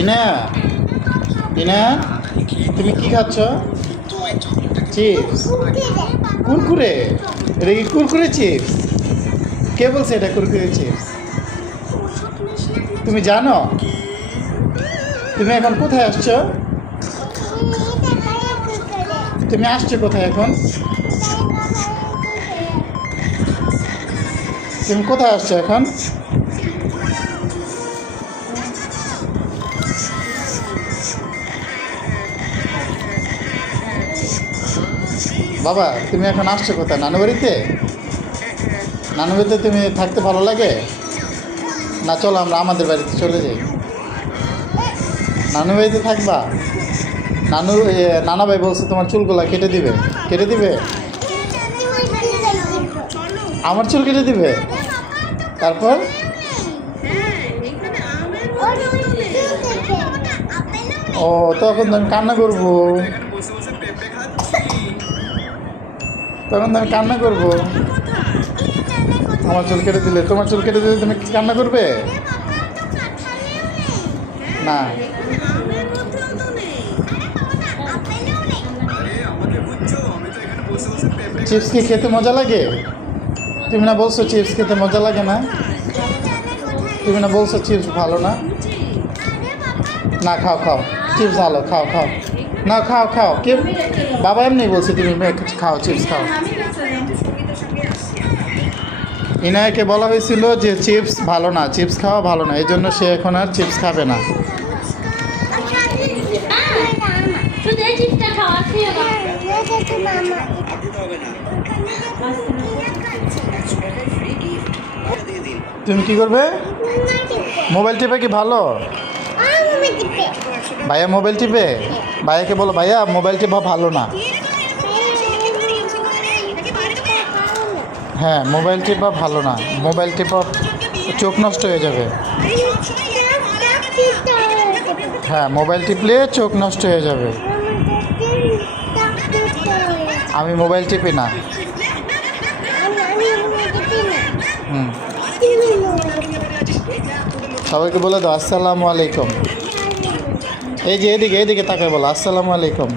ইনা ইনা তুমি কি খাচ্ছ? চিপস। কুরকুরে? এটা কি কুরকুরে চিপস? কে বলছে এটা কুরকুরে চিপস? তুমি জানো? তুমি এখন কোথায় আসছো? তুমি আসছো কোথায় এখন? তুমি কোথায় আসছো এখন? বাবা তুমি এখন আসছো কোথায়? নানু বাড়িতে? নানু বাড়িতে তুমি থাকতে ভালো লাগে না? চলো আমরা আমাদের বাড়িতে চলে যাই। নানু বাড়িতে থাকবা? নানা ভাই বলছে তোমার চুলগুলা কেটে দিবে। কেটে দিবে? আমার চুল কেটে দিবে? তারপর ও তখন তো আমি কান্না করবো। তখন তো আমি কান্না করবো। আমার চুল কেটে দিলে, তোমার চুল কেটে দিলে তুমি কান্না করবে না? চিপস কি খেতে মজা লাগে? তুমি না বলছো চিপস খেতে মজা লাগে না? তুমি না বলছো চিপস ভালো না? না খাও খাও, চিপস ভালো, খাও খাও। না খাও খাও, কে বাবা এমনি বলছে তুমি খাও, চিপস খাও। ইনায়কে বলা হয়েছিল যে চিপস ভালো না, চিপস খাওয়া ভালো না, এই জন্য সে এখন আর চিপস খাবে না। তুমি কি করবে? মোবাইল টিপে কি ভালো? ভাইয়া মোবাইল টিপে? ভাইয়াকে বলো ভাইয়া মোবাইল টিপা ভালো না। হ্যাঁ মোবাইল টিপা ভালো না, মোবাইল টিপা চোখ নষ্ট হয়ে যাবে। হ্যাঁ মোবাইল টিপলে চোখ নষ্ট হয়ে যাবে। আমি মোবাইল টিপি না। সবাইকে বলে দাও আসসালামু আলাইকুম। এই যে এদিকে এদিকে তাকায় বলো আসসালামু আলাইকুম।